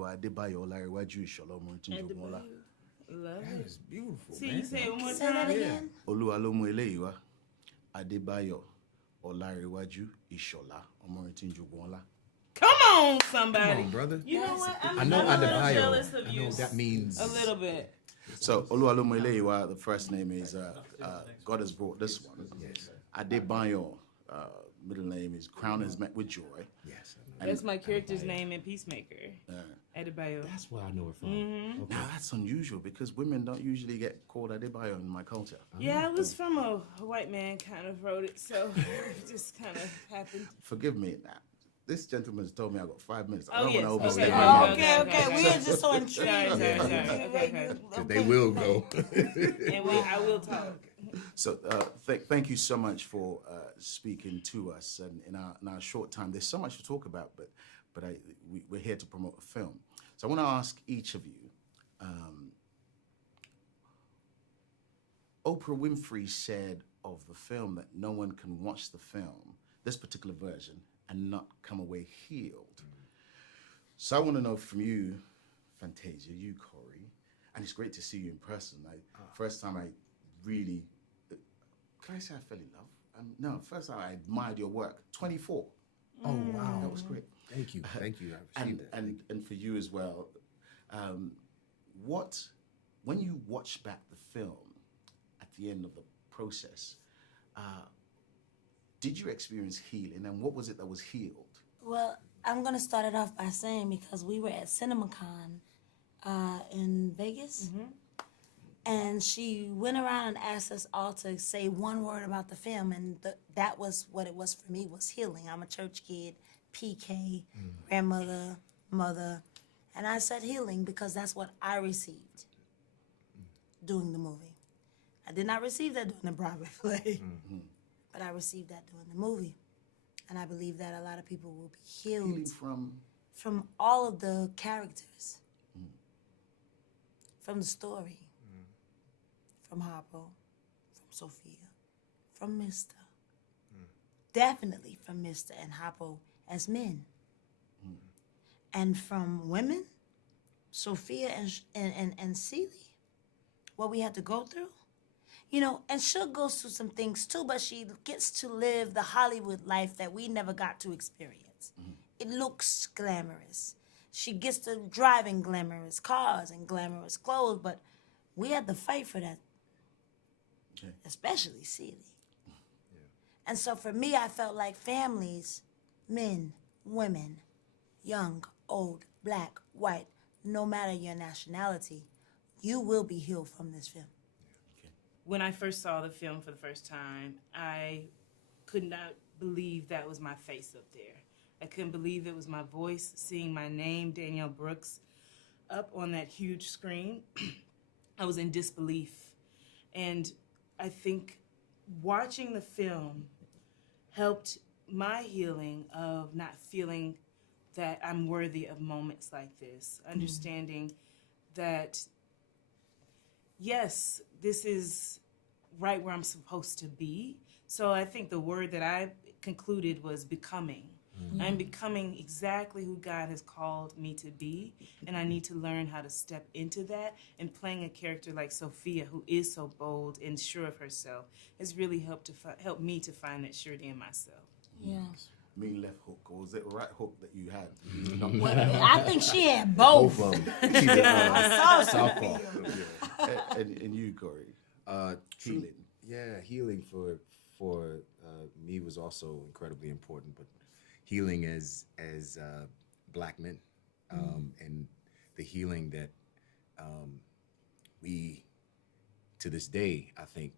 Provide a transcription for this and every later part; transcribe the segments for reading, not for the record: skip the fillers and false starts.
Muyiwa, Adebayo, Olariwaju, Isholomo, Tinjomola. Love That it. is beautiful, See, man. you say it one more Say that time. again. Oluwalomo Eleiwa, Adebayo, Olariwaju, Ishola, Omoritinjomola. Come on, somebody. Come on, brother. You know what? I know I'm a little Adebayo. jealous of I you. know that means A little bit. So Oluwalomo Eleiwa, the first name is God has brought this one. Yes. Adebayo, middle name is Crown is met with joy. Yes. That's my character's name in Peacemaker. Adebayo. That's where I know it from. Mm-hmm. Okay. Now that's unusual because women don't usually get called Adebayo in my culture. Yeah, it was from a white man kind of wrote it, so it just kind of happened. Forgive me now. This gentleman's told me I got 5 minutes. I Oh, don't yes. want to overstay Okay. my Oh, welcome. okay. We are just so intrigued. Sorry. They will go. And I will talk. So thank you so much for speaking to us. And in our short time, there's so much to talk about, but we're here to promote a film. So I want to ask each of you, Oprah Winfrey said of the film that no one can watch the film, this particular version, and not come away healed. So I want to know from you, Fantasia, you, Corey, and it's great to see you in person. First time I really, can I say I fell in love? No, first time I admired your work. 24. Oh, wow. That was great. Thank you. Thank you. I received that. And for you as well, when you watch back the film at the end of the process, did you experience healing, and what was it that was healed? Well, I'm going to start it off by saying, because we were at CinemaCon in Vegas, and she went around and asked us all to say one word about the film, and that was what it was for me, was healing. I'm a church kid, PK, grandmother, mother, and I said healing because that's what I received doing the movie. I did not receive that doing the Broadway play, but I received that doing the movie. And I believe that a lot of people will be healed Healing from all of the characters, from the story, from Harpo, from Sophia, from Mr. Definitely from Mr. and Harpo as men. And from women, Sophia and Celie, what we had to go through. You know, and she goes through some things too, but she gets to live the Hollywood life that we never got to experience. It looks glamorous. She gets to drive in glamorous cars and glamorous clothes, but we had to fight for that, especially Celie. And so for me, I felt like families, men, women, young, old, black, white, no matter your nationality, you will be healed from this film. When I first saw the film for the first time, I could not believe that was my face up there. I couldn't believe it was my voice, seeing my name, Danielle Brooks, up on that huge screen. I was in disbelief. And I think watching the film helped my healing of not feeling that I'm worthy of moments like this, understanding that, yes, this is right where I'm supposed to be. So I think the word that I concluded was becoming. I'm becoming exactly who God has called me to be, and I need to learn how to step into that. And playing a character like Sophia, who is so bold and sure of herself, has really helped me to find that surety in myself. Yeah. Mean left hook, or was it right hook that you had? Well, I think she had both. Both of them. I saw Sophia. And you, Corey, healing. Yeah, healing for me was also incredibly important, but healing as black men, and the healing that we, to this day, I think,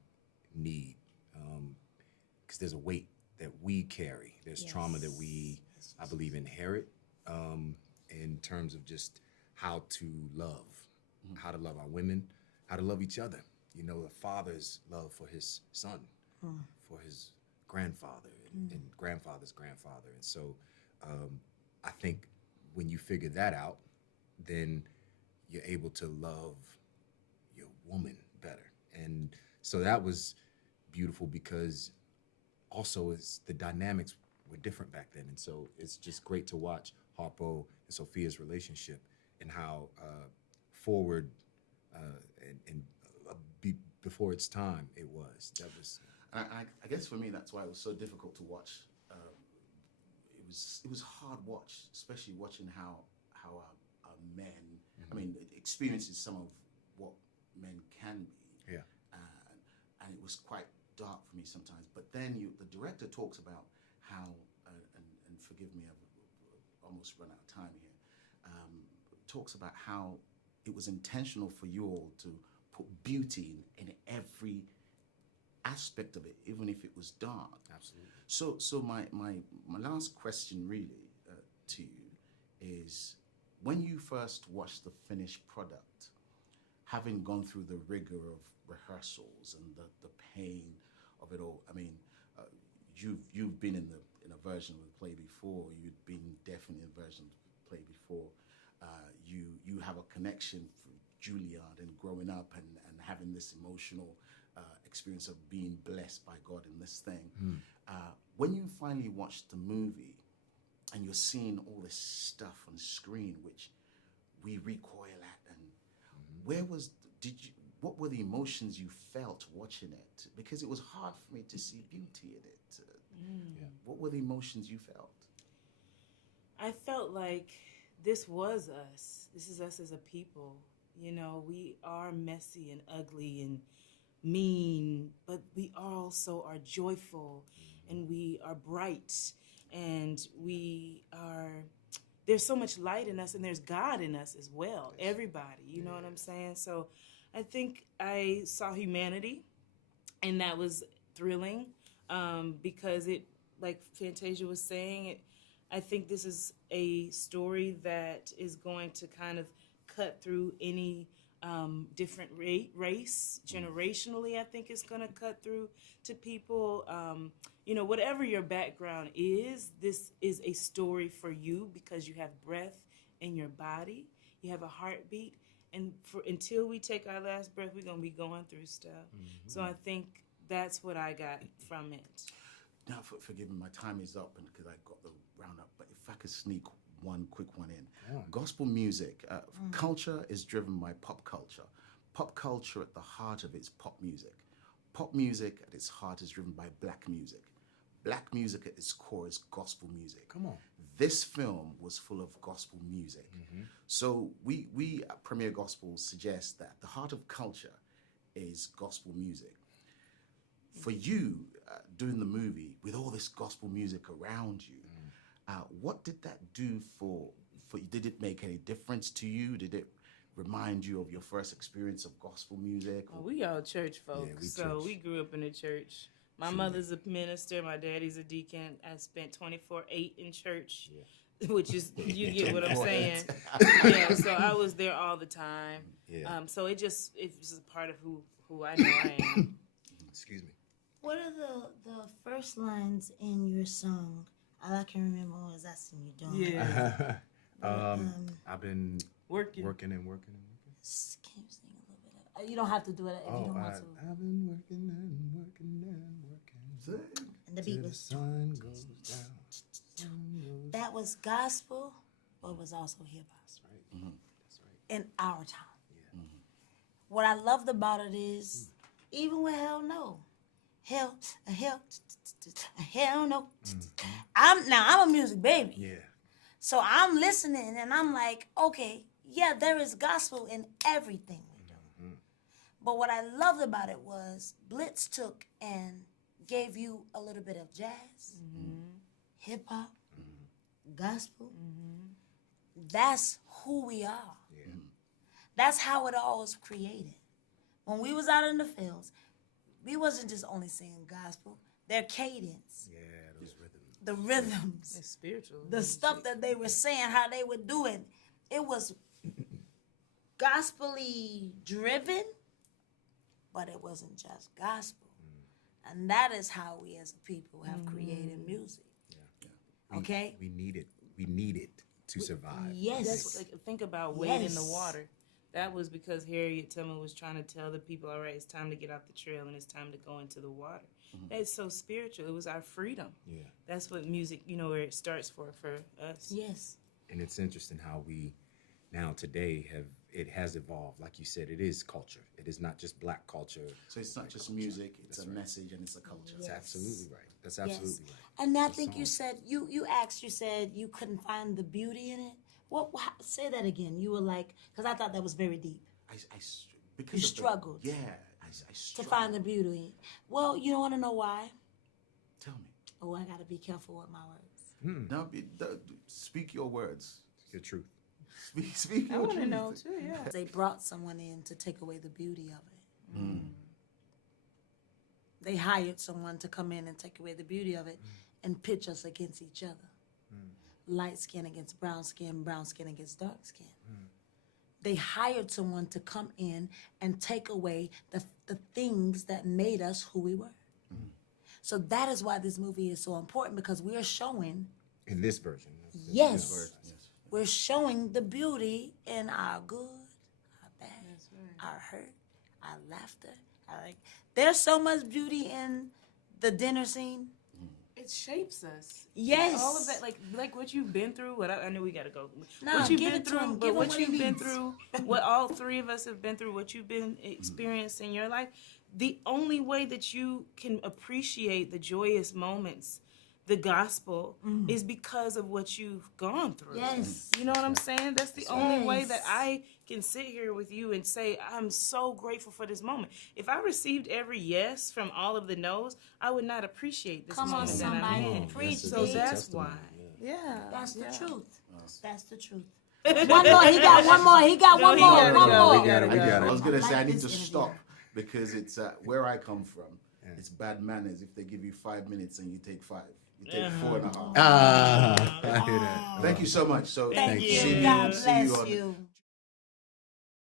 need, because there's a weight that we carry. There's trauma that we, I believe, inherit in terms of just how to love our women, how to love each other. You know, a father's love for his son, for his grandfather and grandfather's grandfather. And so I think when you figure that out, then you're able to love your woman better. And so that was beautiful, because also the dynamics were different back then. And so it's just great to watch Harpo and Sophia's relationship and how forward and before its time it was. That was. I guess for me, that's why it was so difficult to watch. It was hard watch, especially watching how men, I mean, experiences some of what men can be. Yeah. And it was quite dark for me sometimes. But then the director talks about how, and forgive me, I've almost run out of time here. Talks about how it was intentional for you all to put beauty in every aspect of it, even if it was dark. Absolutely. So my last question really to you is, when you first watched the finished product, having gone through the rigor of rehearsals and the pain of it all, I mean, you've been in a version of the play before. You'd been definitely in a version of the play before. You have a connection for Juilliard and growing up and having this emotional experience of being blessed by God in this thing. When you finally watched the movie and you're seeing all this stuff on screen, which we recoil at, and what were the emotions you felt watching it? Because it was hard for me to see beauty in it. What were the emotions you felt? I felt like this was us. This is us as a people. You know, we are messy and ugly and mean, but we also are joyful and we are bright and there's so much light in us and there's God in us as well. Everybody, you know what I'm saying? So I think I saw humanity, and that was thrilling because it, like Fantasia was saying, I think this is a story that is going to kind of cut through any different race. Generationally, I think it's going to cut through to people. You know, whatever your background is, this is a story for you because you have breath in your body, you have a heartbeat, and until we take our last breath, we're going to be going through stuff. So I think that's what I got from it. Now, forgive me, my time is up because I got the roundup, but if I could sneak one quick one in. Gospel music, culture is driven by pop culture. Pop culture at the heart of it is pop music. Pop music at its heart is driven by black music. Black music at its core is gospel music. Come on. This film was full of gospel music. So we at Premier Gospel suggest that the heart of culture is gospel music. For you, doing the movie with all this gospel music around you, what did that do for you? Did it make any difference to you? Did it remind you of your first experience of gospel music? Well, we all church folks, we grew up in the church. My mother's a minister, my daddy's a deacon. I spent 24/8 in church, which is, you get what I'm saying. Yeah, so I was there all the time. So it's just a part of who I know I am. Excuse me. What are the first lines in your song? All I can remember was I seen you doing. Yeah. I've been working. Can you sing a little bit of it? You don't have to do it if you don't want to. I've been working and working and working. And the beat till was. the sun goes down. That was gospel, but it was also hip hop. That's right. That's right. In our time. What I loved about it is, even with hell no. Hell no. I'm a music baby. Yeah. So I'm listening and I'm like, okay, yeah, there is gospel in everything we do. But what I loved about it was Blitz took and gave you a little bit of jazz, hip hop, gospel. That's who we are. Yeah. That's how it all was created. When we was out in the fields, we wasn't just only singing gospel. Their cadence. Yeah, those rhythms. The rhythms. It's spiritual. The stuff that they were saying, how they would do it. It was gospel-y driven, but it wasn't just gospel. And that is how we as a people have created music. Yeah. Okay? We need it. We need it to survive. Yes. That's like, think about weight in the water. That was because Harriet Tubman was trying to tell the people, all right, it's time to get off the trail and it's time to go into the water. That's so spiritual. It was our freedom. Yeah. That's what music, where it starts for us. Yes. And it's interesting how we now today it has evolved. Like you said, it is culture. It is not just Black culture. So it's not just music; it's a message and it's a culture. That's absolutely right. That's absolutely right. And I think you said you said you couldn't find the beauty in it. Say that again. You were like, because I thought that was very deep. Because You struggled. I To struggled. find the beauty. Well, you don't want to know why. Tell me. Oh, I gotta be careful with my words. No, speak your words. The truth. Speak I your want to truth. know too. Yeah. They brought someone in to take away the beauty of it. They hired someone to come in and take away the beauty of it and pitch us against each other. Light skin against brown skin against dark skin. They hired someone to come in and take away the things that made us who we were. So that is why this movie is so important, because we are showing, In this version. yes, we're showing the beauty in our good, our bad, our hurt, our laughter. There's so much beauty in the dinner scene. It shapes us. Yes. All of that, like what you've been through. What I know we gotta go. No, what you've give been it to through, him. but Give him what what he you've been needs. through, what all three of us have been through, what you've been experiencing in your life. The only way that you can appreciate the joyous moments, the gospel, is because of what you've gone through. Yes. You know what I'm saying? That's the only way that Yes. I can sit here with you and say, I'm so grateful for this moment. If I received every yes from all of the no's, I would not appreciate this Come on, moment that I'm somebody. in. Preach, So bitch. that's why. Yeah. That's the yeah. truth. That's the truth. One more. He got one more. He got one more. gotta One go. more. We gotta go. I was gonna I say I like need this to interview. stop because it's where I come from. It's bad manners if they give you 5 minutes and you take 5. You take 4.5. I hear that. Thank you so much. So Thank see you. you. God See bless you on you.